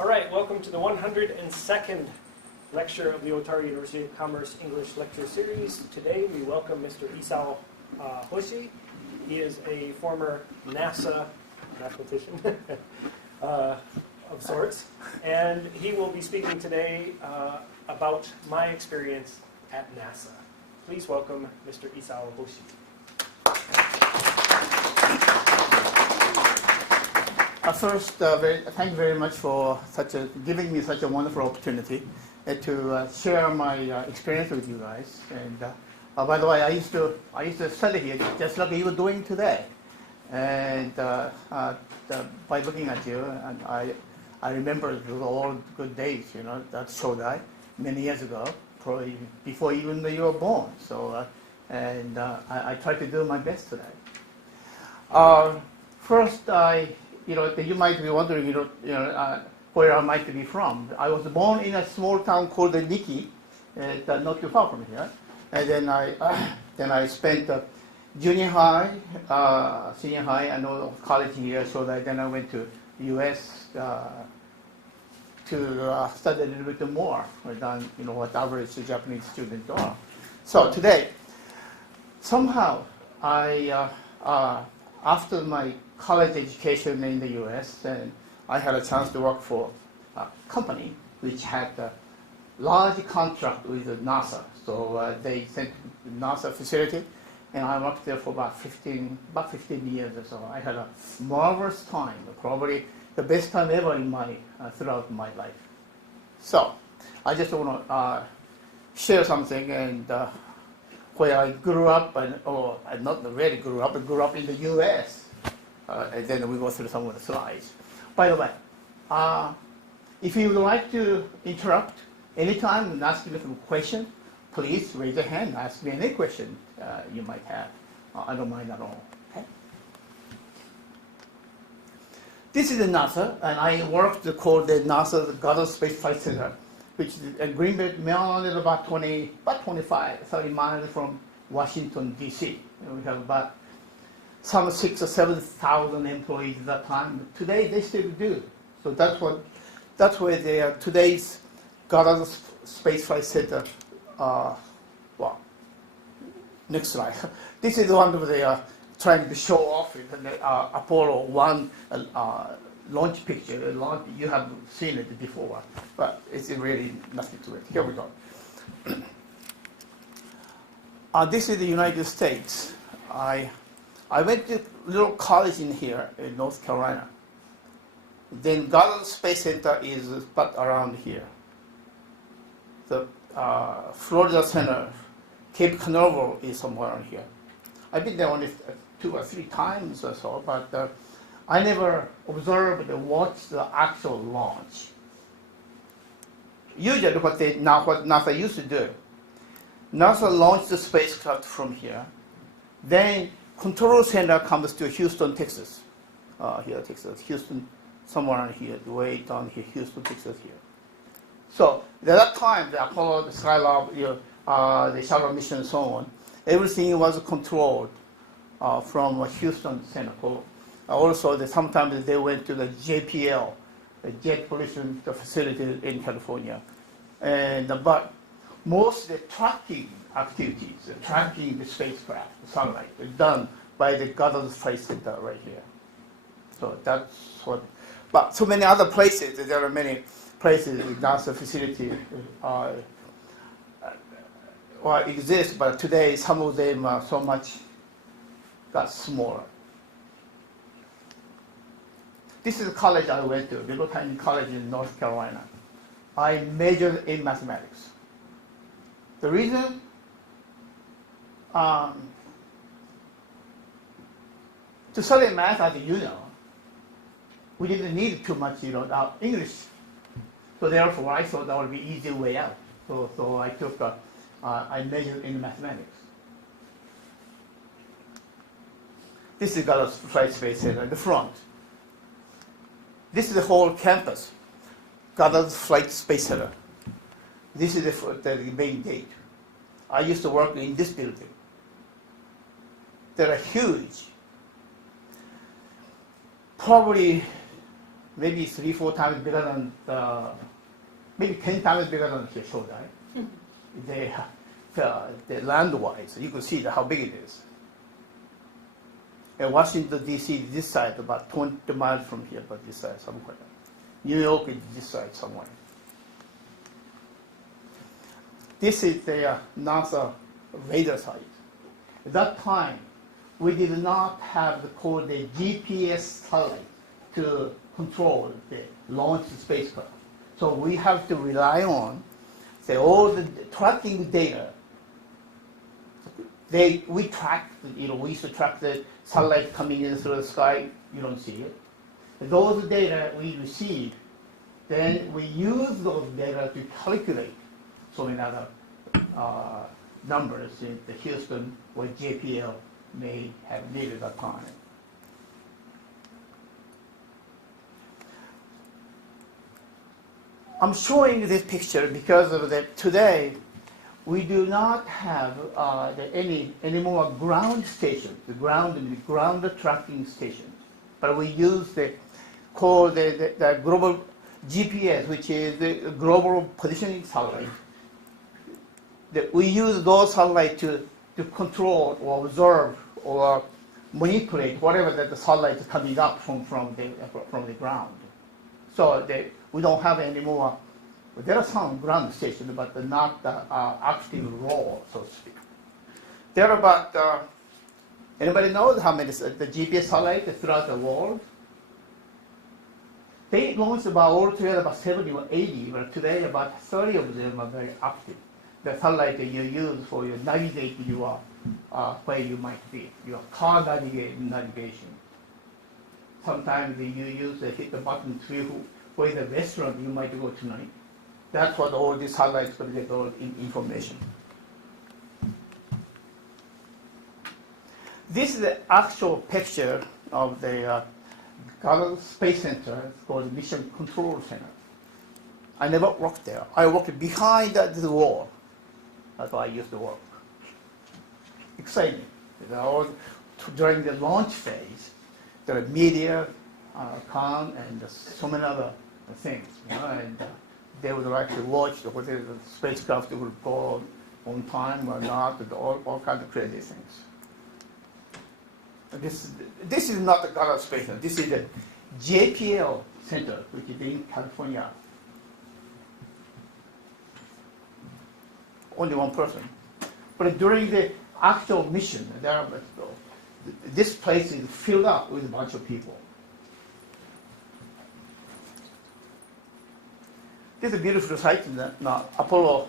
All right, welcome to the 102nd lecture of the Otaru University of Commerce English Lecture Series. Today we welcome Mr. Isao Hoshi. He is a former NASA mathematician of sorts, and he will be speaking today about my experience at NASA. Please welcome Mr. Isao Hoshi. First, thank you very much for giving me such a wonderful opportunity to share my experience with you guys. And by the way, I used to study here just like you were doing today. And by looking at you, and I remember those all good days, you know, that Shodai many years ago, probably before even you were born. So, I tried to do my best today. First, you might be wondering, where I might be from. I was born in a small town called Nikki, not too far from here. And then I spent junior high, senior high, and college here. So then I went to U.S. To study a little bit more than what average Japanese students are. So today, somehow after my college education in the U.S., and I had a chance to work for a company which had a large contract with NASA. So they sent the NASA facility, and I worked there for about 15 years or so. I had a marvelous time, probably the best time ever in throughout my life. So I just want to share something and where I grew up, or not really grew up, but grew up in the U.S. And then we go through some of the slides. By the way, if you would like to interrupt anytime and ask me some question, please raise your hand. Ask me any question you might have. I don't mind at all. Okay? This is the NASA, and I worked the NASA Goddard Space Flight Center, which is in Greenbelt, Maryland, is about 30 miles from Washington, D.C. We have about some 6,000 or 7,000 employees at that time. Today they still do. So that's where they are. Today's Goddard Space Flight Center. Next slide. This is the one where they are trying to show off the Apollo 1 launch picture. You have seen it before, but it's really nothing to it. Here we go. This is the United States. I went to a little college in here in North Carolina. Then Goddard Space Center is about around here. The Florida Center, Cape Canaveral is somewhere around here. I've been there only 2 or 3 times or so, but I never observed or watched the actual launch. Usually what NASA used to do, NASA launched the spacecraft from here, then control center comes to Houston, Texas. Houston, somewhere around here, way down here, Houston, Texas here. So at that time, the Apollo, the Skylab, the Shuttle mission, and so on, everything was controlled from Houston Center. Also, sometimes they went to the JPL, the Jet Pollution Facility in California. But most of the tracking activities, tracking the spacecraft, the satellite, is done by the Goddard Space Center right here. So that's what. But so many other places, there are many places in NASA facility exist, but today some of them are so much got smaller. This is the college I went to, little tiny college in North Carolina. I majored in mathematics. The reason to study math, as you know, we didn't need too much, English. So therefore, I thought that would be an easy way out. So I took, I majored in mathematics. This is Goddard Flight Space Center in the front. This is the whole campus, Goddard Flight Space Center. This is the main gate. I used to work in this building. They're huge. Probably maybe 3-4 times bigger than maybe 10 times bigger than the shoulder. The land-wise, you can see how big it is. And Washington, D.C., this side, about 20 miles from here, but this side somewhere. New York is this side somewhere. This is the NASA radar site. At that time, we did not have the GPS satellite to control the launch spacecraft. So we have to rely on all the tracking data. We track, we used to track the satellite coming in through the sky. You don't see it. Those data we receive, then we use those data to calculate so many other numbers in the Houston or JPL may have needed at that time. I'm showing this picture because of that today we do not have any more ground stations, the ground tracking stations, but we use the global GPS, which is the global positioning satellite. We use those satellites to control or observe or manipulate whatever that the satellite is coming up from the ground. So we don't have any more. There are some ground stations, but they're not active role, so to speak. There are about, anybody knows how many the GPS satellites throughout the world? They launched altogether about 70 or 80, but today about 30 of them are very active. The satellite that you use for your navigating where you might be, your car navigation. Sometimes you use hit the button to where the restaurant you might go tonight. That's what all these satellites collect all information. This is the actual picture of the Goddard Space Center. It's called Mission Control Center. I never worked there. I worked behind the wall. That's why I used to work. Exciting. During the launch phase, there are media come and so many other things. And they would like to watch whether the spacecraft would go on time or not, and all kinds of crazy things. This is not the Goddard Space Center. This is the JKL Center, which is in California. Only one person. But during the actual mission, this place is filled up with a bunch of people. This is a beautiful site in the Apollo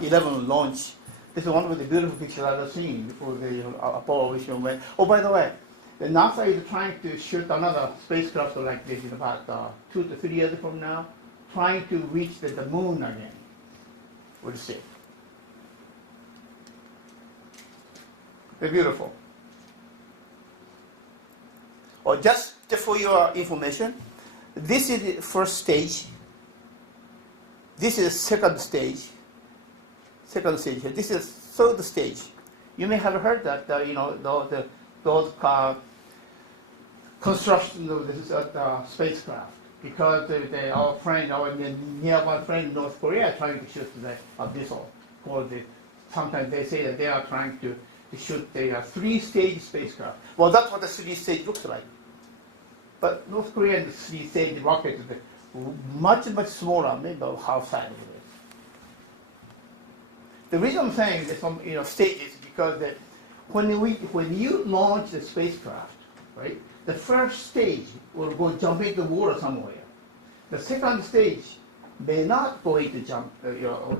11 launch. This is one of the beautiful pictures I've ever seen before the Apollo mission went. Oh, by the way, the NASA is trying to shoot another spacecraft like this in about 2 to 3 years from now, trying to reach the moon again. We'll see. They're beautiful. Or just for your information, this is the first stage. This is the second stage. This is third stage. You may have heard that those construction of this spacecraft, because our nearby friend in North Korea are trying to shoot the missile. Sometimes they say that they are trying to shoot the 3-stage spacecraft. Well, that's what the 3-stage looks like. But North Korean 3-stage rocket is much smaller, maybe about half size of it. The reason I'm saying this stages is because that when you launch the spacecraft, right, the first stage will go jump into the water somewhere. The second stage may not go into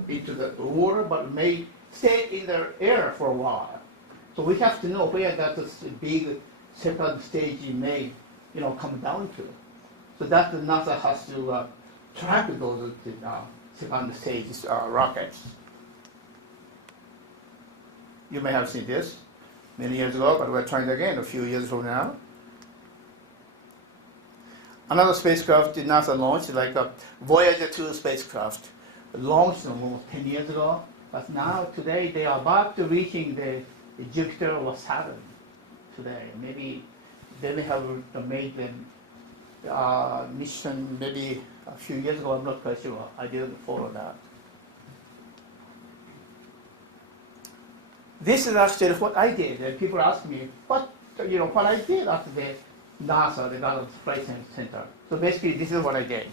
into the water, but may stay in the air for a while. So we have to know where that big second stage may come down to. So that the NASA has to track those second stage rockets. You may have seen this many years ago, but we're trying it again a few years from now. Another spacecraft did NASA launched, like a Voyager 2 spacecraft, launched almost 10 years ago. But now, today, they are about to reaching the Jupiter or Saturn today. Maybe they may have made them mission maybe a few years ago. I'm not quite sure. I didn't follow that. This is actually what I did. And people ask me what I did after the NASA, the Goddard Space Center. So basically, this is what I did.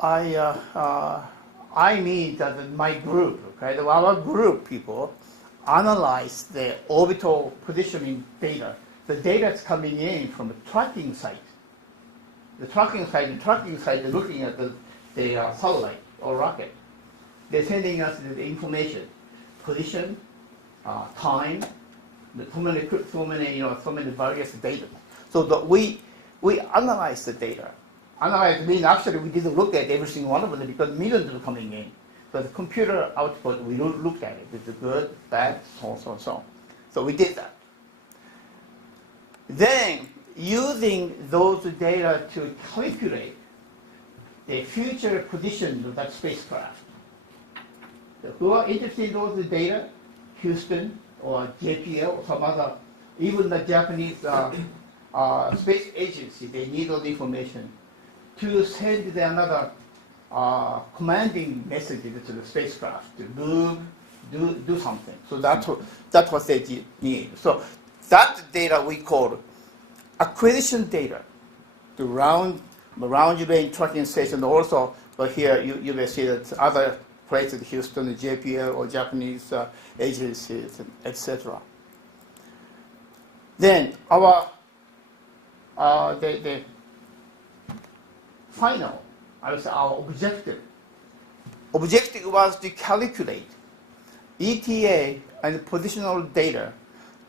I mean that my group, okay, our group people analyze the orbital positioning data. The data that's coming in from the tracking site. The tracking site is looking at the satellite or rocket. They're sending us the information, position, time, so many various data. So that we analyze the data. Analyze means actually we didn't look at every single one of them because millions are coming in. So the computer output, we don't look at it. It's good, bad, so on, so on, so on. So we did that. Then, using those data to calculate the future position of that spacecraft. So who are interested in those data? Houston or JKL or some other, even the Japanese space agency, they need all the information to send another commanding messages to the spacecraft to move, do something. So that's what they need. So that data we call acquisition data. The round range tracking station also, but here you may see that other places, Houston, JPL or Japanese agencies, etc. Then the final, I would say our objective was to calculate ETA and positional data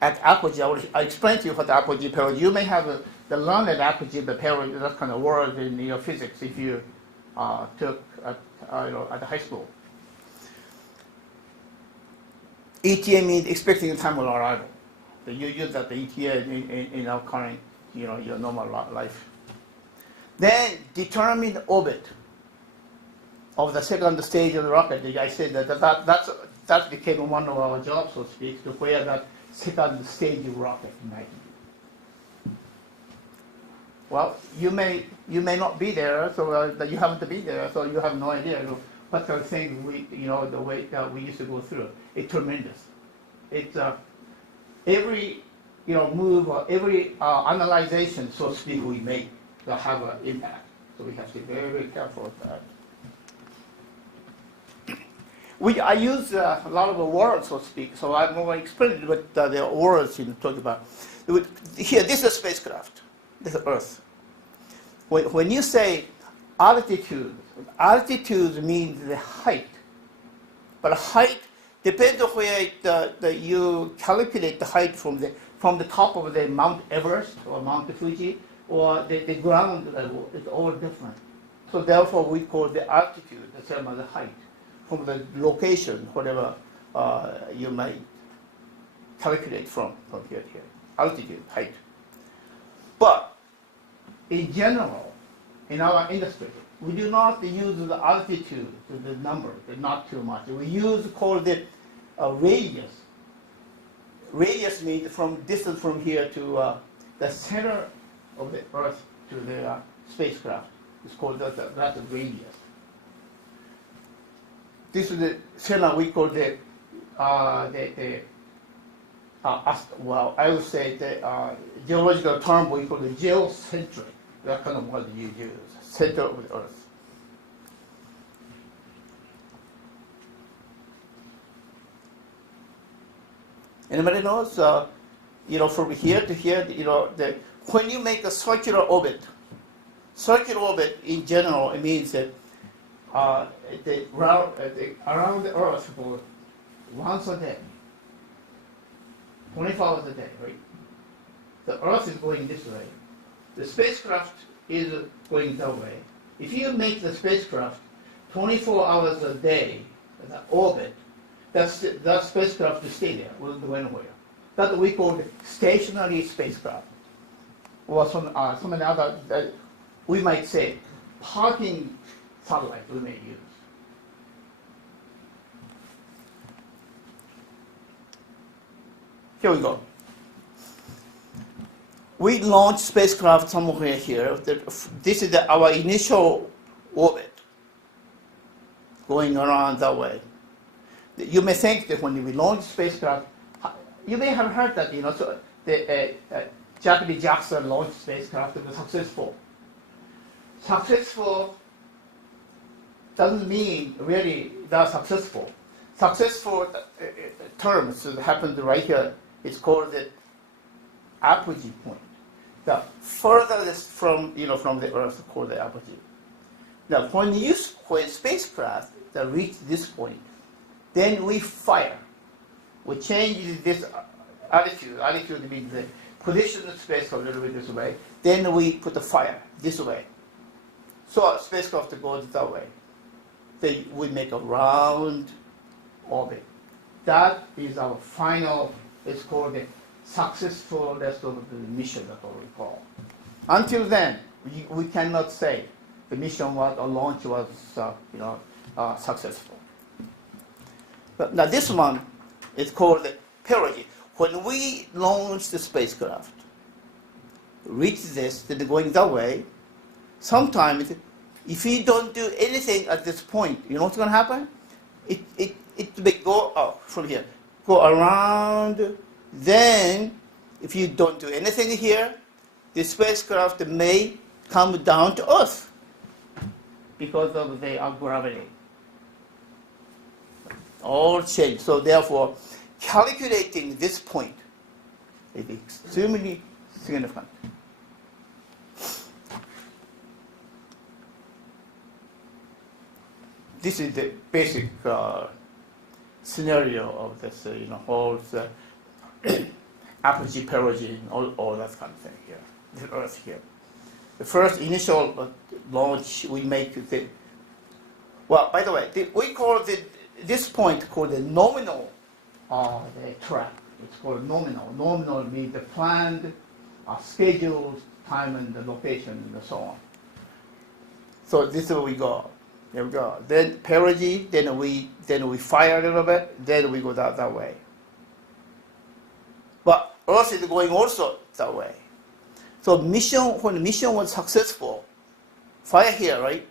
at apogee. I explained to you what the apogee period. You may have learned at apogee the period, that kind of word in your physics if you took at high school. ETA means expecting time of arrival. So you use that the ETA in our current, your normal life. Then determine the orbit of the second stage of the rocket. I said that became one of our jobs, so to speak, to where that second stage of rocket might be. Well, you may not be there, so you happen to be there, so you have no idea what kind of thing the way that we used to go through. It's tremendous. It's every move or every analyzation, so to speak, we make will have an impact. So we have to be very, very careful with that. I use a lot of words, so to speak, so I'm more explaining what the words you talk about. Here, this is a spacecraft. This is Earth. When you say altitude means the height. But height depends on where you calculate the height from the top of the Mount Everest or Mount Fuji, or the ground level. It's all different. So therefore, we call the altitude the same as the height from the location, whatever you might calculate from here to here. Altitude, height. But in general, in our industry, we do not use the altitude, the number, not too much. We call it radius. Radius means from distance from here to the center of the Earth to the spacecraft. It's called that's the radius. This is the center we call well, I would say the geological term we call the geocentric. That kind of word you use, center of the Earth. Anybody knows? From here to here, when you make a circular orbit in general, it means that around the Earth for once a day, 24 hours a day, right? The Earth is going this way. The spacecraft is going that way. If you make the spacecraft 24 hours a day, the orbit, that spacecraft will stay there, won't go anywhere. That's what we call the stationary spacecraft. Or some other, we might say, parking satellite we may use. Here we go. we launched spacecraft somewhere here. This is our initial orbit going around that way. You may think that when we launch spacecraft, you may have heard that, so the Japanese JAXA launched spacecraft and was successful. Successful doesn't mean really they're successful. Successful terms that happened right here is called the apogee point. The furthest from the Earth called the apogee. Now, when spacecraft that reach this point, then we fire. We change this altitude. Altitude means the position of the spacecraft a little bit this way. Then we put the fire this way. So spacecraft goes that way. Then we make a round orbit. That is our final. It's called the successful rest of the mission. That's what we call. Until then, we cannot say the mission was or launch was successful. But now this one is called the perigee. When we launch the spacecraft, reach this, then going that way. Sometimes, if we don't do anything at this point, you know what's going to happen? It may go out from here, go around. Then, if you don't do anything here, the spacecraft may come down to Earth because of the gravity. All change. So therefore, calculating this point is extremely significant. This is the basic scenario of this, whole apogee, perigee, all that kind of thing here. The Earth here. The first initial launch we make. Well, by the way, we call this point called the nominal the track. It's called nominal. Nominal means the planned, scheduled time and the location and so on. So this is where we go. There we go. Then perigee. Then we fire a little bit. Then we go that way. But Earth is going also that way. So when the mission was successful, fire here, right?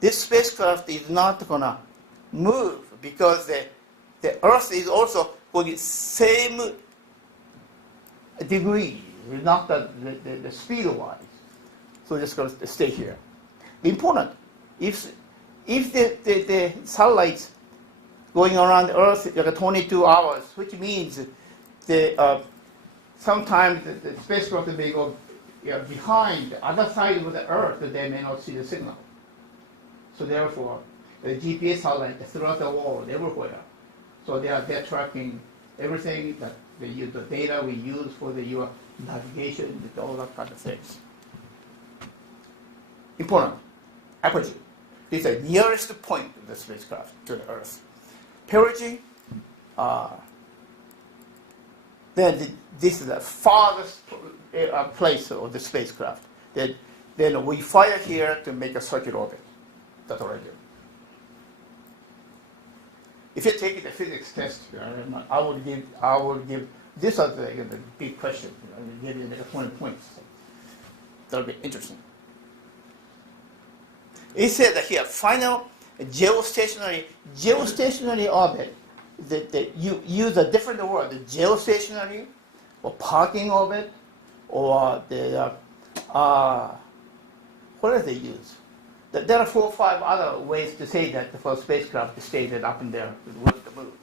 This spacecraft is not gonna move because the Earth is also going same degree, not the speed-wise. So just going to stay here. Important. If the satellites going around the Earth like 22 hours, which means sometimes the spacecraft may go behind the other side of the Earth, they may not see the signal. So therefore, the GPS satellite throughout the world, everywhere. So they're tracking everything that they use, the data we use for your navigation, all that kind of things. Important. Apogee. This is the nearest point of the spacecraft to the Earth. Perigee. Then this is the farthest place of the spacecraft. Then we fire here to make a circular orbit. That's what I do. If you take the physics test, I would give this as the big question. I will give you 20 points. That'll be interesting. It said that here, final geostationary orbit. You use a different word, the geostationary, or parking orbit, or what do they use? There are 4 or 5 other ways to say that for a spacecraft to stay up in there with the move.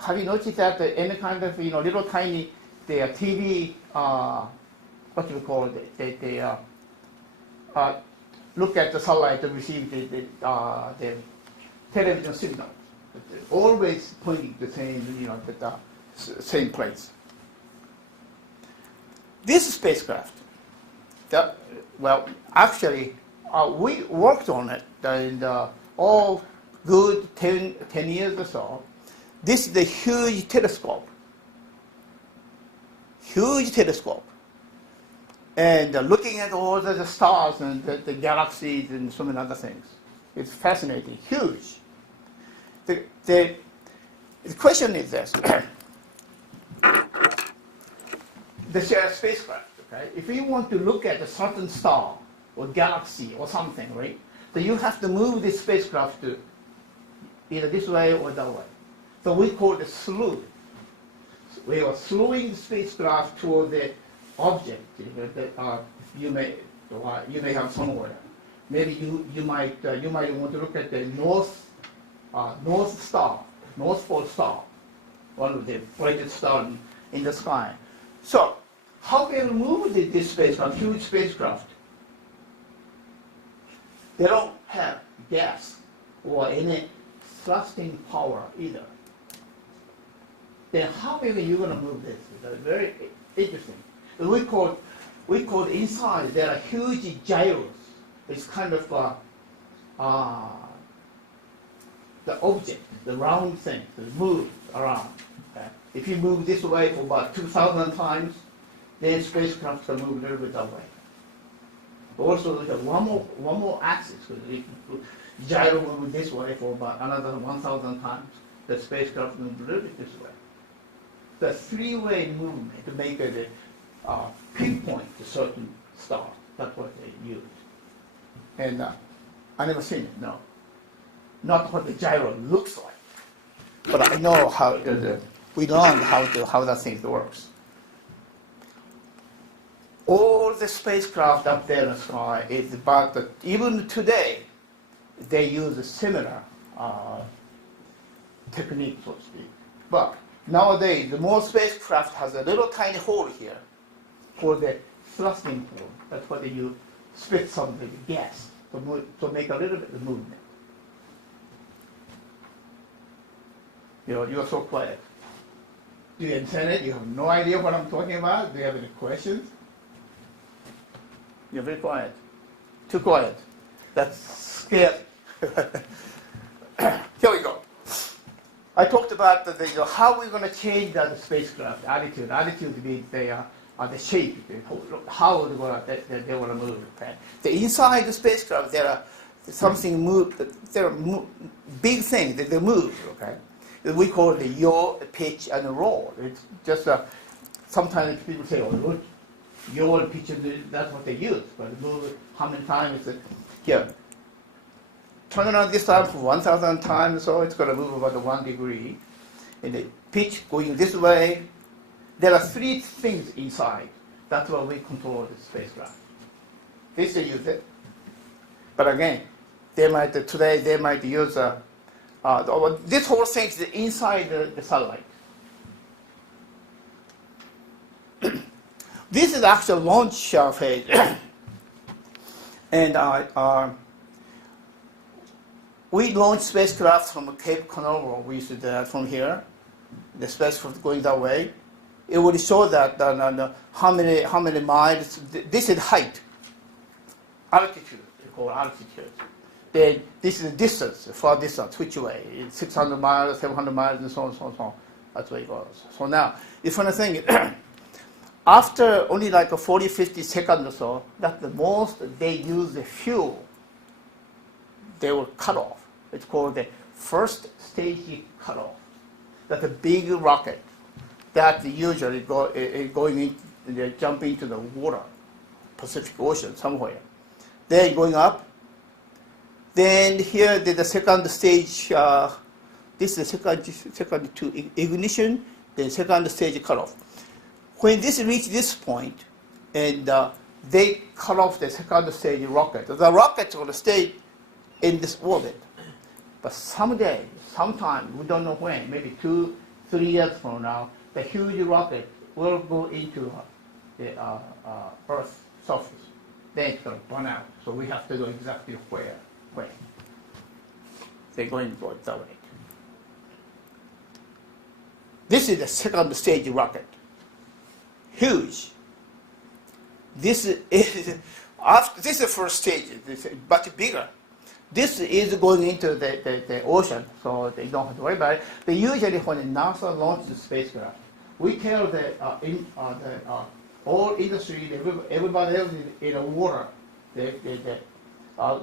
Have you noticed that any kind of little tiny TV, what do we call it? They look at the satellite to receive the television signal. Always pointing the same, same place. This spacecraft, actually, we worked on it in all good 10 years or so. This is a huge telescope. And looking at all the stars and the galaxies and so many other things. It's fascinating, huge. The question is this. the shared spacecraft. Okay? If you want to look at a certain star or galaxy or something, right? So you have to move this spacecraft to either this way or that way. So we call it a slew. We are slewing the spacecraft toward the object that you may have somewhere. Maybe you might want to look at the North Pole star, one of the brightest stars in the sky. So how can we move this spacecraft, huge spacecraft? They don't have gas or any thrusting power either. Then how are you going to move this? It's very interesting. We call inside there are huge gyros. It's kind of the object, the round thing that moves around. Okay? If you move this way for about 2,000 times, then spacecraft can move a little bit that way. Also, we have one more axis. Gyro move this way for about another 1,000 times. The spacecraft moves a little bit this way. The three-way movement to make it pinpoint a certain star. That's what they use. And I never seen it. No, not what the gyro looks like, but I know how we learned how that thing works. All the spacecraft up there in the sky is about even today, they use a similar technique, so to speak. But nowadays, the more spacecraft has a little tiny hole here for the thrusting hole. That's why you spit some of the gas to make a little bit of movement. You are so quiet. Do you understand it? You have no idea what I'm talking about? Do you have any questions? You're very quiet. Too quiet. That's scary. Here we go. I talked about how we're going to change that spacecraft attitude. Attitude means the shape, how they want to move. Okay? The inside the spacecraft, there are something move. There are big things that they move. Okay, we call it the yaw, the pitch, and the roll. It's just sometimes people say, "Oh, yaw and pitch," that's what they use. But move how many times? Here, turn around this time for 1,000 times, so it's going to move about 1 degree. And the pitch going this way. There are three things inside. That's why we control the spacecraft. This they use it. But again, today they might use this whole thing is inside the satellite. This is actually launch phase. And we launched spacecraft from Cape Canaveral. We used to do that from here. The spacecraft going that way. It would show that how many miles. This is height, altitude. We call altitude. Then this is distance, far distance, which way? It's 600 miles, 700 miles, and so on, so on, so on. That's where it goes. So now, the funny thing is, after only like 40, 50 seconds or so, that's the most they use the fuel. They will cut off. It's called the first stage cutoff. That's a big rocket that usually jump into the water, Pacific Ocean somewhere. Then going up. Then here the second stage. This is the second to ignition. Then second stage cutoff. When this reach this point, and they cut off the second stage rocket. The rocket's going to stay in this orbit. But someday, sometime, we don't know when, maybe 2-3 years from now, the huge rocket will go into the Earth's surface. Then it's going to burn out. So we have to know exactly where. They're going to go that way. This is the second stage rocket. Huge. This is the first stage. This is much bigger. This is going into the ocean, so they don't have to worry about it. But usually when NASA launches the spacecraft, we tell all industry, everybody else in the water,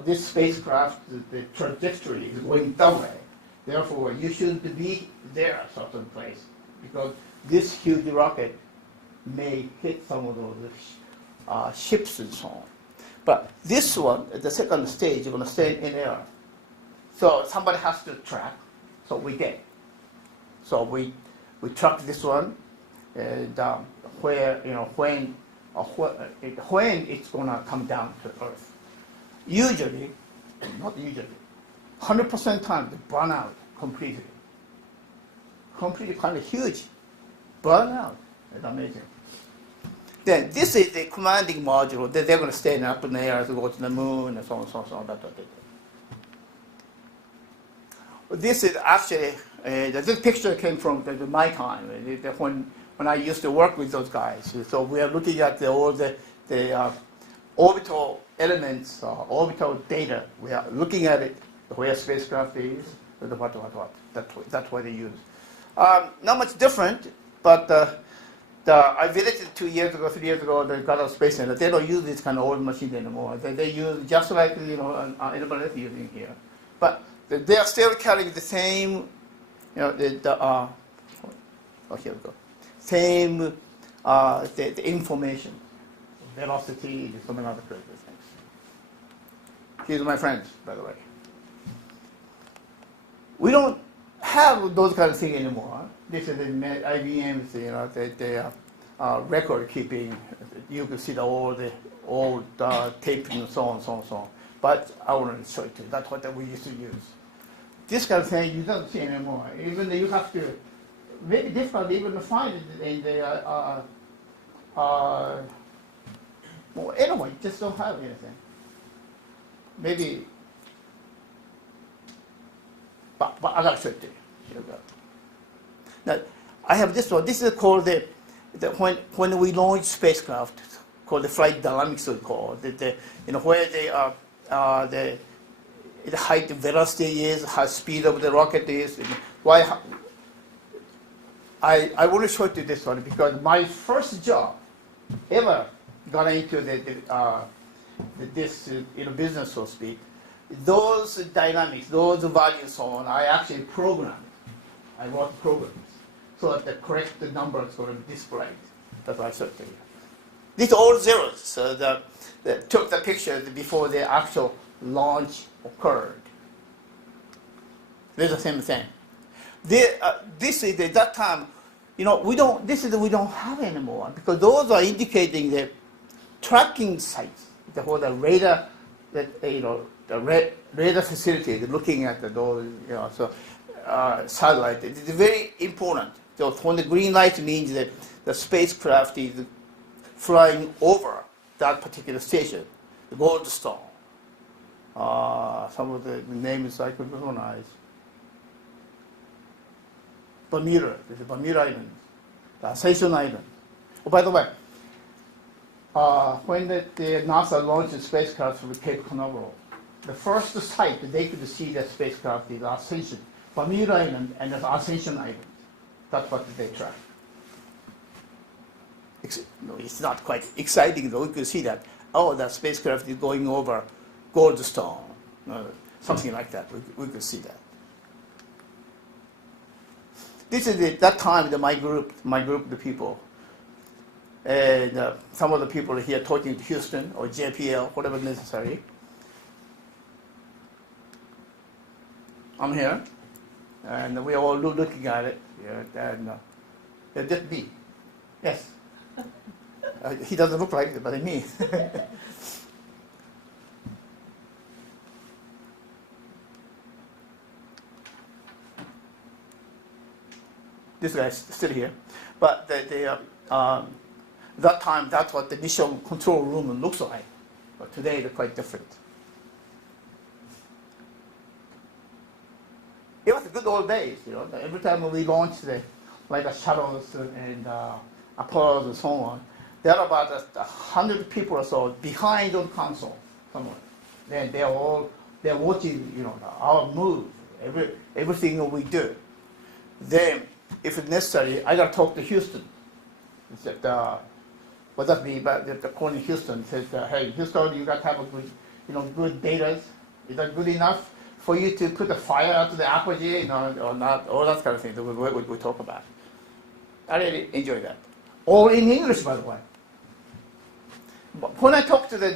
this spacecraft, the trajectory is going that way. Therefore, you shouldn't be there at a certain place, because this huge rocket may hit some of those ships and so on. But this one, the second stage, is going to stay in air. So somebody has to track. So we did. So we track this one, and where when it's going to come down to Earth. Usually, not usually, 100% time they burn out completely. Completely kind of huge, burn out. It's amazing. Then this is the commanding module. They're going to stay up in the air to go to the moon and so on, so on, so on. That's what they do. This is actually, this picture came from my time, when I used to work with those guys. So we are looking at all the orbital elements, orbital data. We are looking at it, where spacecraft is, what. That's what they use. Not much different, but I visited 3 years ago, the Goddard Space Center. They don't use this kind of old machine anymore. They use just like anybody else using here. But they are still carrying the same, here we go. Same the information, velocity, so many other crazy things. These are my friends, by the way. We don't have those kind of things anymore. This is the IBM's, the record keeping. You can see all the old tape and so on, so on, so on. But I want to show it to you. That's what we used to use. This kind of thing you don't see anymore. Even you have to, very difficult even to find it in the, well, anyway, just don't have anything. Maybe, but I got to show it to you. Here we go. Now, I have this one. This is called when we launch spacecraft, called the flight dynamics. We call where they are, the height, velocity is, how speed of the rocket is. Why? I want to show you this one because my first job ever got into this business, so to speak. Those dynamics, those values, so on, I actually programmed. I wrote programs so that the correct numbers were displayed. That's what I showed to you. These are all zeros. So they took the pictures before the actual launch occurred. They're the same thing. This is at that time, we don't have anymore because those are indicating the tracking sites, the radar, the radar facility, looking at those, satellite. It's very important. So when the green light means that the spacecraft is flying over that particular station, the Goldstone. Some of the names I could recognize. Bermuda, the Bermuda Islands, the Ascension Island. Oh, by the way, when the NASA launched the spacecraft from Cape Canaveral, the first site they could see that spacecraft is Ascension, Bermuda Island, and the Ascension Island. That's what they track. It's not quite exciting though. We could see that. Oh, that spacecraft is going over Goldstone, something like that. We could see that. This is that time that my group, the people, and some of the people here talking to Houston or JPL, whatever necessary. I'm here, and we are all looking at it, and just me. Yes. He doesn't look like it, but me. This guy's still here, but that time that's what the mission control room looks like. But today they're quite different. It was good old days, Every time we launched like shuttles and Apollos and so on, there are about 100 people or so behind on console somewhere. Then they're watching, our move, everything we do. Then, if it's necessary, I got to talk to Houston. He said, what does mean? But calling Houston says, hey, Houston, you got to have a good data. Is that good enough for you to put the fire out to the apogee, or not? All that kind of thing that we talk about. I really enjoy that. all in English, by the way. But when I talked to the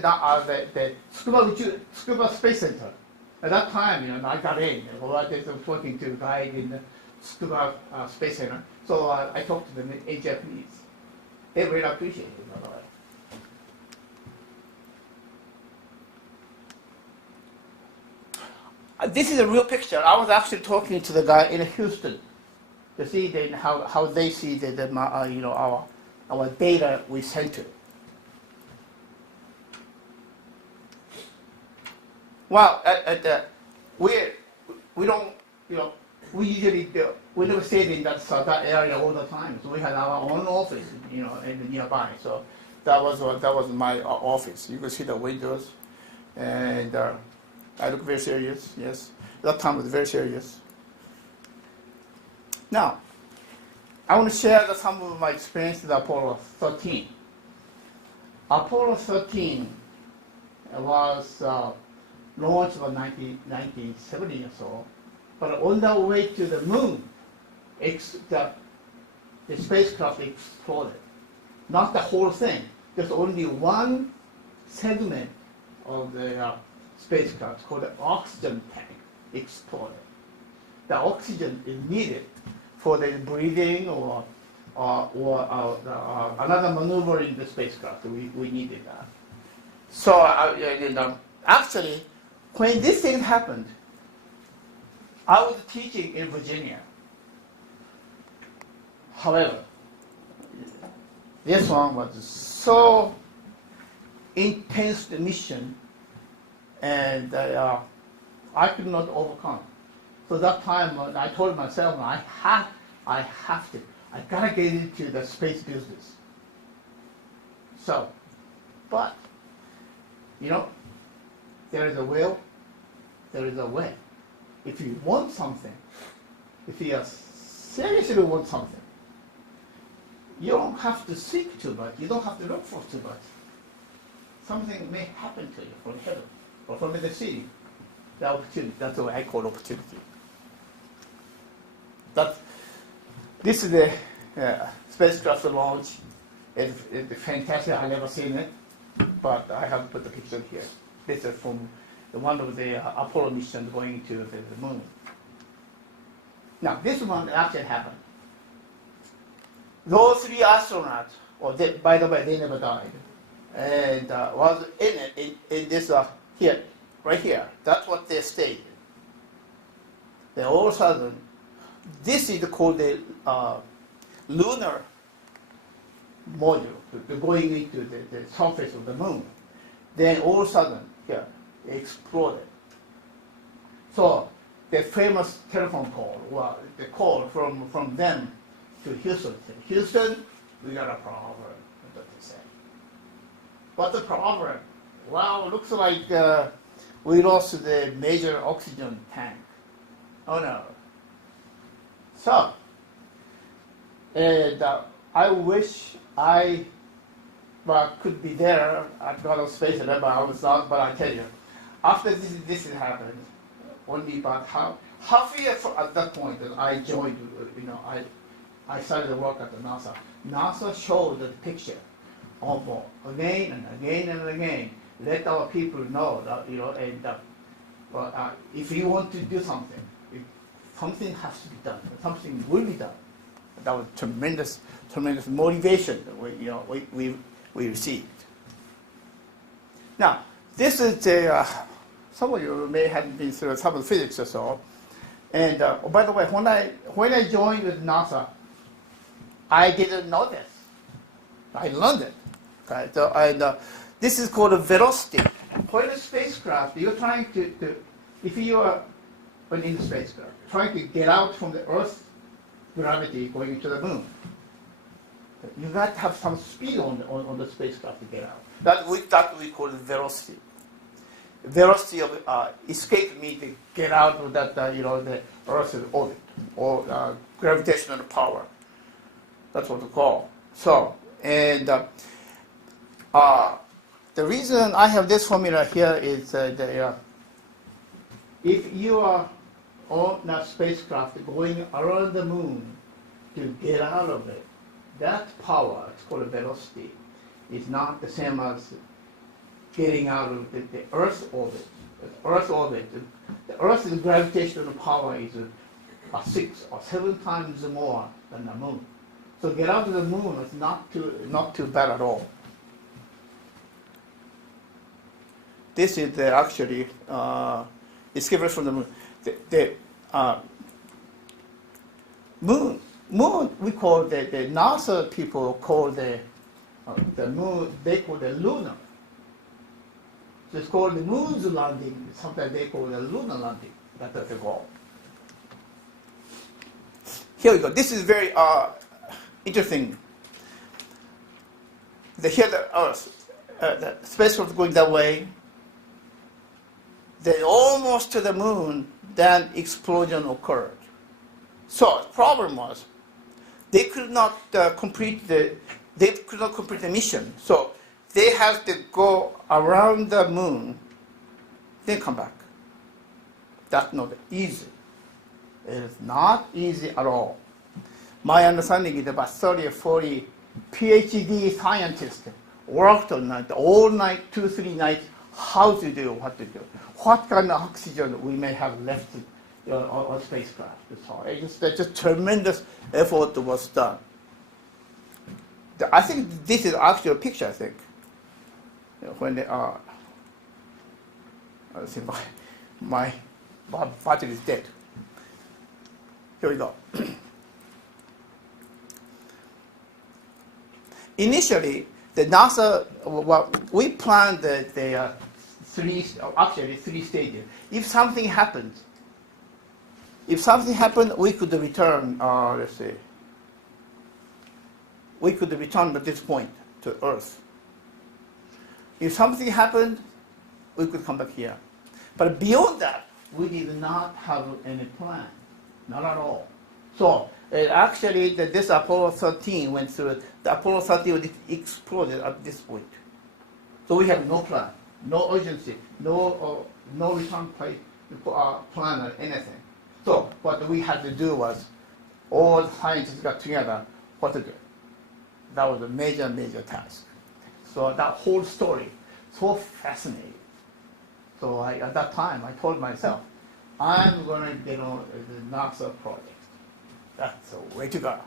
Scuba Space Center, at that time, I got in. I was working to guide in the Scuba Space Center. So I talked to them in Japanese. They really appreciate it, by the way. This is a real picture. I was actually talking to the guy in Houston to see how they see our data we sent to. Well, we don't, we usually we never stayed in that area all the time. So we had our own office, in nearby. So that was my office. You can see the windows, and I look very serious. Yes, that time was very serious. Now, I want to share some of my experience with Apollo 13. Apollo 13 was launched in 1970 or so, but on the way to the moon, the spacecraft exploded. Not the whole thing, just only one segment of the spacecraft called the oxygen tank exploded. The oxygen is needed for the breathing or another maneuver in the spacecraft. We needed that. So actually, when this thing happened, I was teaching in Virginia. However, this one was so intense mission, and I could not overcome. So that time, I told myself, I have to. I gotta get into the space business. So, but there is a will, there is a way. If you want something, if you seriously want something, you don't have to seek too much. You don't have to look for too much. Something may happen to you from heaven or from the city. The opportunity. That's what I call opportunity. This is the spacecraft launch. It's fantastic. I've never seen it, but I have put the picture here. This is from one of the Apollo missions going to the moon. Now, this one actually happened. Those three astronauts, by the way, they never died, and was in this here, right here. That's what they stayed. Then all of a sudden, this is called the Lunar Module, going into the surface of the moon. Then all of a sudden, here, it exploded. So the famous telephone call, the call from them to Houston. Houston, we got a problem, that's what they said. What's the problem? Well, it looks like we lost the major oxygen tank. Oh no. So, and I wish I could be there at Goddard Space Center, but I was not. But I tell you, after this happened, only about half a year at that point, that I joined. I started to work at the NASA. NASA showed the picture of again and again and again. Let our people know that if you want to do something, something has to be done. Something will be done. That was tremendous motivation that we received. Now, this is some of you may have been through some of the physics or so. And by the way, when I joined with NASA, I didn't know this. I learned it. Okay? So, and this is called a velocity. When a spacecraft, you're trying to if you are in the spacecraft, trying to get out from the Earth's gravity going into the moon, you got to have some speed on the spacecraft to get out. That we call velocity. Velocity of escape means to get out of that the Earth's orbit or gravitational power. That's what we call. So, and the reason I have this formula here is if you are on a spacecraft going around the moon to get out of it, that power, it's called velocity, is not the same as getting out of the Earth's orbit. The Earth's gravitational power is 6 or 7 times more than the moon. So get out of the moon is not too bad at all. This is actually discovered from the moon. The moon we call the NASA people call the moon, they call the lunar. So it's called the moon's landing. Sometimes they call it the lunar landing. That's what they call. Here we go. This is very interesting. Here the Earth, the spacecraft going that way. Then almost to the moon, then explosion occurred. So the problem was they could not complete the mission. So they had to go around the moon, then come back. That's not easy. It is not easy at all. My understanding is about 30 or 40 PhD scientists worked on that all night, 2-3 nights, how to do, what to do. What kind of oxygen we may have left on spacecraft. So it's just tremendous effort was done. I think this is actually a picture, I think. When they are, let's see, my battery is dead. Here we go. Initially, the NASA, we planned the three stages. If something happened, we could return, let's see, we could return at this point to Earth. If something happened, we could come back here. But beyond that, we did not have any plan, not at all. So actually, this Apollo 13 went through. The Apollo 13 exploded at this point. So we have no plan, no urgency, no return plan or anything. So what we had to do was, all the scientists got together, what to do. That was a major task. So that whole story, so fascinating. So at that time, I told myself, I'm going to get on the NASA project. That's the way to go.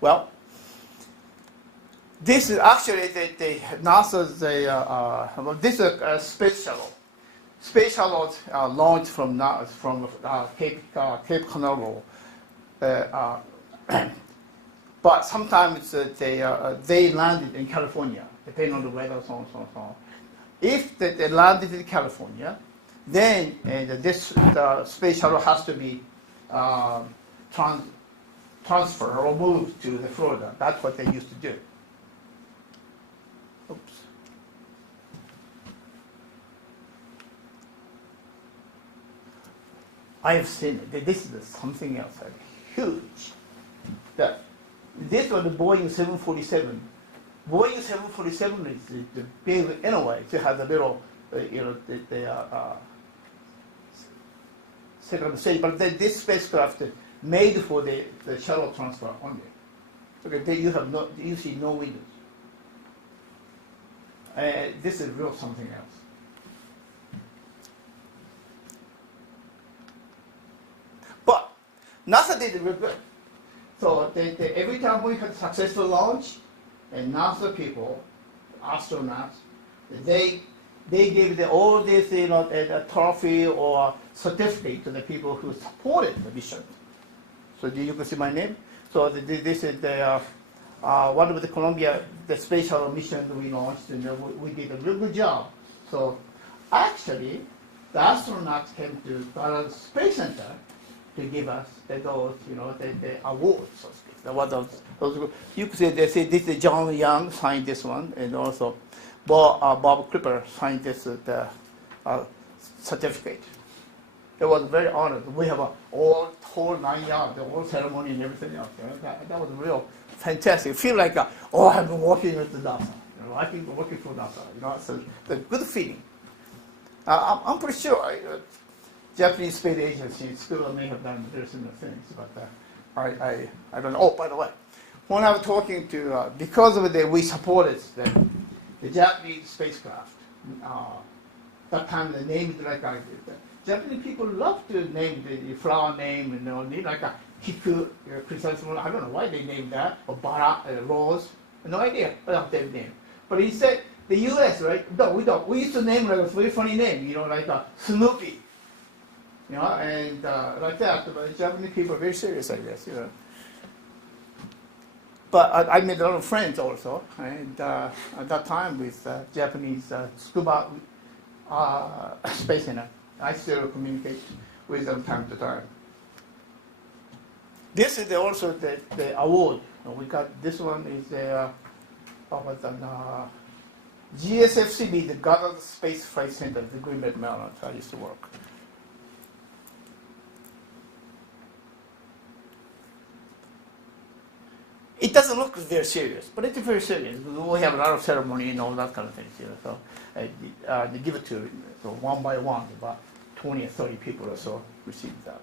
Well, this is actually the NASA's, this is a space shuttle. Space shuttles launched from Cape Canaveral. But sometimes they landed in California, depending on the weather, so on, so on, so on. If they landed in California, then this space shuttle has to be transferred or moved to the Florida. That's what they used to do. Oops. I have seen it. This is something else, huge. This was the Boeing 747. Boeing 747 is the big, anyway, it has a little, second stage, but this spacecraft made for the shuttle transfer only. Okay, you see no windows. This is real something else. But NASA did it real good. So every time we had successful launch, and NASA people, astronauts, they give all this, a trophy or certificate to the people who supported the mission. So you can see my name. So this is one of the Columbia, the space shuttle mission we launched, and we did a real good job. So actually, the astronauts came to Goddard Space Center to give us the awards, so to speak. Those, you could say, they say this is John Young signed this one, and also Bob Clipper signed this certificate. It was very honored. We have a whole 9 yards, the whole ceremony and everything else. That was real fantastic. Feel like, I've been working with the NASA. I've been working for NASA. So the good feeling. I'm pretty sure Japanese space agency still may have done very similar things, but I don't know. Oh, by the way, when I was talking to, because of we supported the Japanese spacecraft, that time they named like the Japanese people love to name the flower name, you know, like a kiku, chrysanthemum. I don't know why they named that, or bara, rose. No idea what they name. But he said the U.S. right? No, we don't. We used to name like a very funny name, you know, like Snoopy. You know, and like that. But the Japanese people are very serious, I guess, you know. But I made a lot of friends also, and at that time with Japanese scuba space center, I still communicate with them time to time. This is also the award we got. This one is the GSFCB, the Goddard Space Flight Center, the Green Bay, Maryland. I used to work. It doesn't look very serious, but it's very serious. We have a lot of ceremony and all that kind of things. You know, so they give it to so one by one, about 20 or 30 people or so receive that.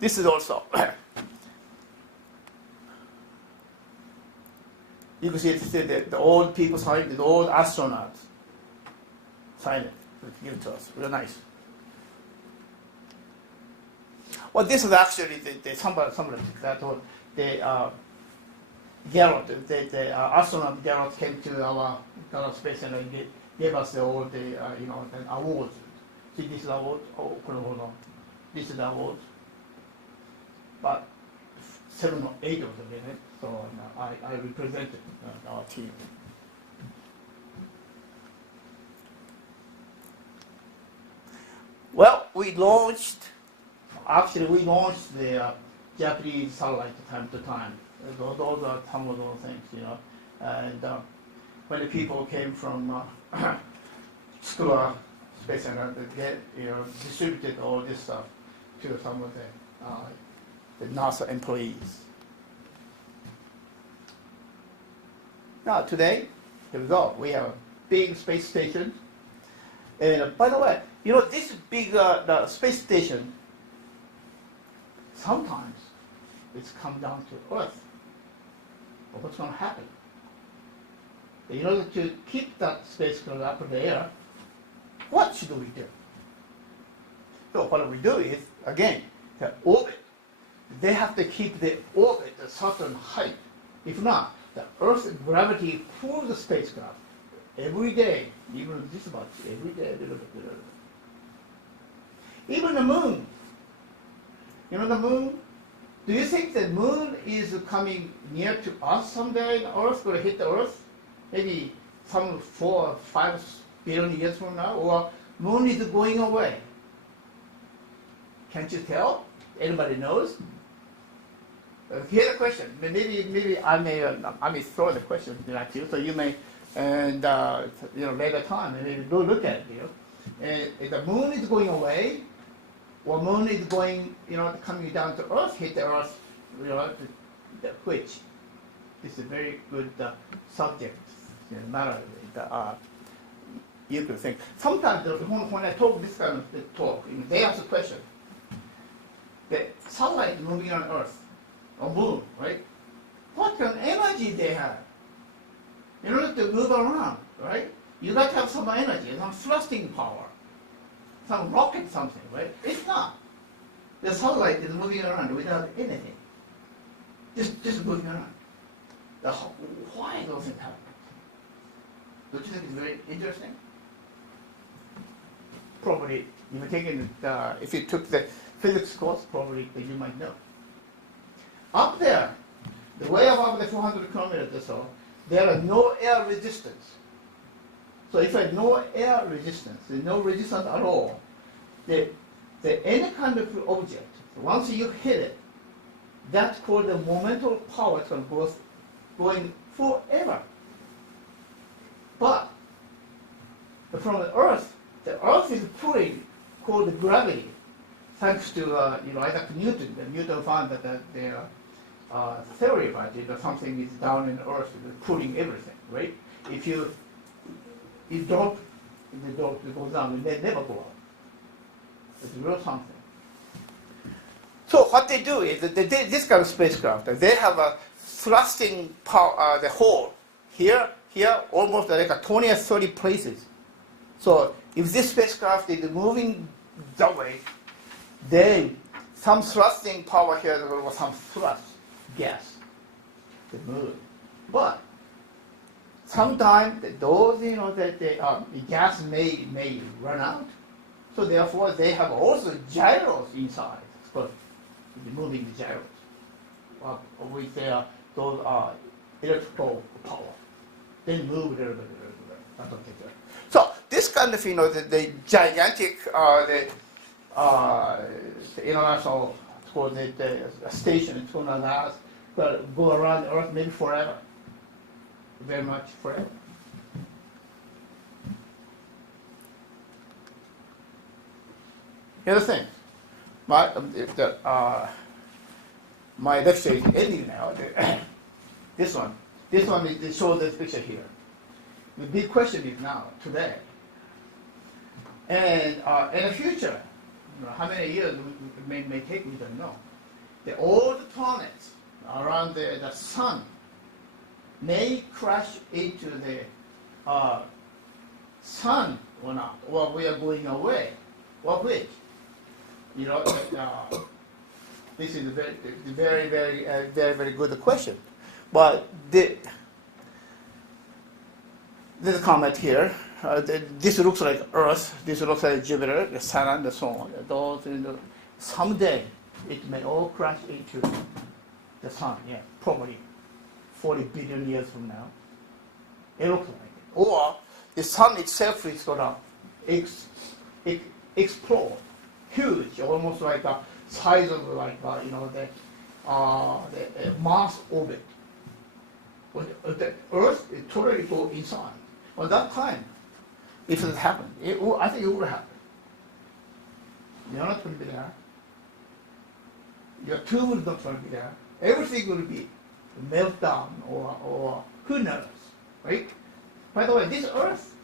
This is also, you can see the old people sign it, the old astronauts sign it, give it to us. Real nice. Well, this is actually somebody took that one. Garrett, the astronaut Garrett came to our Goddard Space Center and gave us the awards. See this award? Oh, hold on. This is the award. But 7 or 8 of them in it, so I represented our team. Well, we launched the Japanese satellite time to time. Those are some of those things, you know. And when the people came from school space center, they distributed all this stuff to some of the NASA employees. Now today, here we go. We have a big space station. And by the way, you know, this big the space station, sometimes it's come down to Earth. But what's going to happen? In order to keep that spacecraft up in the air, what should we do? So what we do is, again, the orbit. They have to keep the orbit at a certain height. If not, the Earth's gravity pulls the spacecraft every day, even just about every day, a little bit. Even the moon. You know the moon? Do you think the moon is coming near to us someday? The Earth will hit the Earth? Maybe some 4 or 5 billion years from now? Or moon is going away? Can't you tell? Anybody knows? Here's the question. Maybe I may throw the question at you, so you may, and later time, maybe go look at it. You know, if the moon is going away, or moon is going, coming down to Earth, hit the Earth, which this is a very good subject matter. You could think. Sometimes when I talk this kind of talk, they ask a question. The satellite is moving on Earth, or moon, right? What kind of energy they have? In order to move around, right? You got to have some energy, some thrusting power, some rocket something, right? It's not. The satellite is moving around without anything. Just moving around. Why those things happen? Don't you think it's very interesting? Probably, if you took the physics course, probably you might know. Up there, the way above the 400 kilometers or so, there are no air resistance. So if there's no air resistance, there's no resistance at all, any kind of object, once you hit it, that's called the momental power. It's going forever. But from the Earth is pulling, called the gravity, thanks to Isaac Newton. Newton found that the theory about it, that something is down in the Earth, pulling everything, right? If you don't, it goes down, it never go up. It's real something. So what they do is that this kind of spacecraft, they have a thrusting power, the hole here, almost like a 20 or 30 places. So if this spacecraft is moving that way, then some thrusting power here or some thrust gas to move. But sometimes those, the gas may run out. So therefore, they have also gyros inside for moving the gyros, with those electrical power. They move a little bit. So this kind of, the gigantic, the international station, it's going to last, but go around the Earth maybe forever, very much forever. Here's the thing. My lecture is ending now. This one is shows this picture here. The big question is now, today, and in the future, how many years it may take, we don't know. All the planets around the sun may crash into the sun or not, or we are going away, or which. This is a very good question. But there's a comet here. This looks like Earth. This looks like Jupiter, the Sun, and so on. Those, someday it may all crash into the Sun. Yeah, probably 40 billion years from now. It looks like it. Or the Sun itself is going to explode. Huge, almost like the size of the Mars orbit. But the Earth is totally go inside. At that time, if it happened, I think it would happen. You're not going to be there. Your tomb is not going to be there. Everything will be meltdown or who knows, right? By the way, this Earth.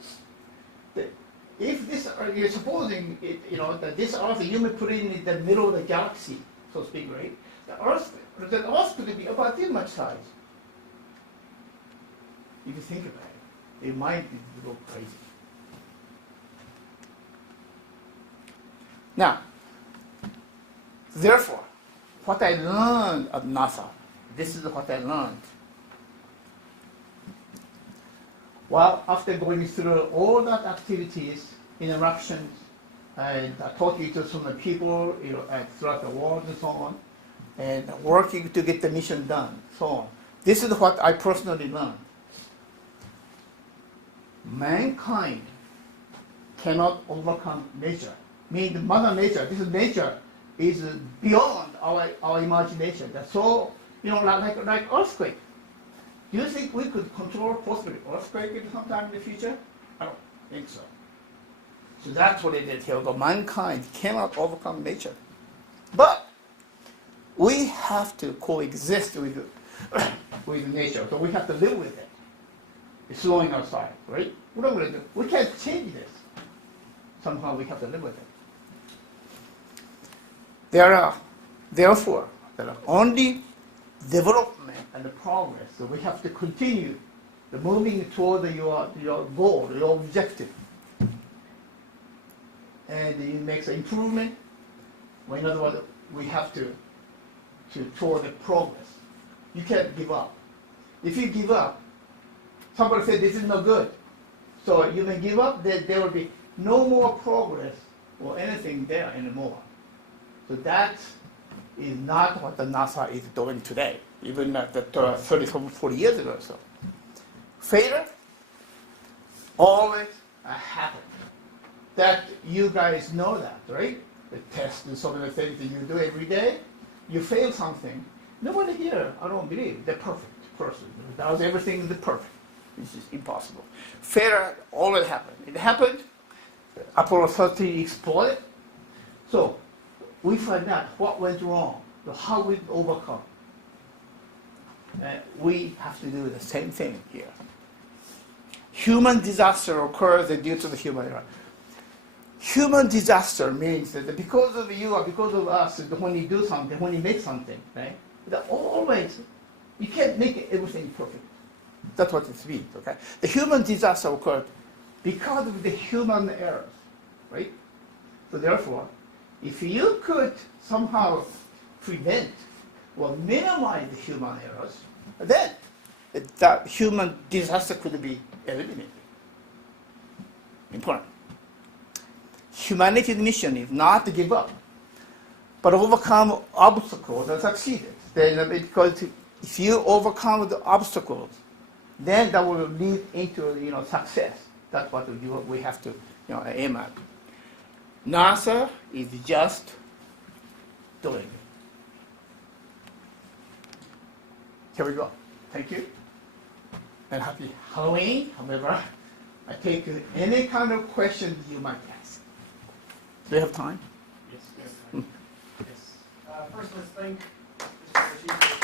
If this, you're supposing that this Earth you may put it in the middle of the galaxy, so to speak, right? The Earth could be about this much size. If you think about it, it might be a little crazy. Now, therefore, what I learned at NASA, this is what I learned. Well, after going through all that activities, interactions, and talking to some people, throughout the world and so on, and working to get the mission done, so on. This is what I personally learned. Mankind cannot overcome nature. Meaning Mother Nature, this nature is beyond our imagination. That's so, like earthquake. Do you think we could control possibly earthquake sometime in the future? I don't think so. So that's what it is here. Mankind cannot overcome nature. But we have to coexist with nature. So we have to live with it. It's slowing our side, right? What are we going to do? We can't change this. Somehow we have to live with it. Therefore, there are only development and the progress. So we have to continue the moving toward your goal, your objective. And it makes an improvement. Well, in other words, we have to toward the progress. You can't give up. If you give up, somebody said this is not good. So you may give up, there will be no more progress or anything there anymore. So that is not what the NASA is doing today, even at 30, 40 years ago or so. Failure always happens. That you guys know that, right? The tests and some of the things that you do every day, you fail something. Nobody here, I don't believe, the perfect person does everything the perfect. This is impossible. Failure always happens. It happened. Apollo 13 exploded. So we find out what went wrong, how we overcome. We have to do the same thing here. Human disaster occurs due to the human error. human disaster means that because of you or because of us, when you do something, when you make something, right? That always, you can't make everything perfect. That's what it means, okay? The human disaster occurred because of the human errors, right? So therefore, if you could somehow prevent or minimize the human errors, then that human disaster could be eliminated. Important. Humanity's mission is not to give up, but overcome obstacles and succeed. Then, because if you overcome the obstacles, then that will lead into success. That's what we have to aim at. NASA is just doing it. Here we go. Thank you. And happy Halloween. However, I take any kind of questions you might ask. Do you have time? Yes. Yes. First, let's thank Mr. Hoshi for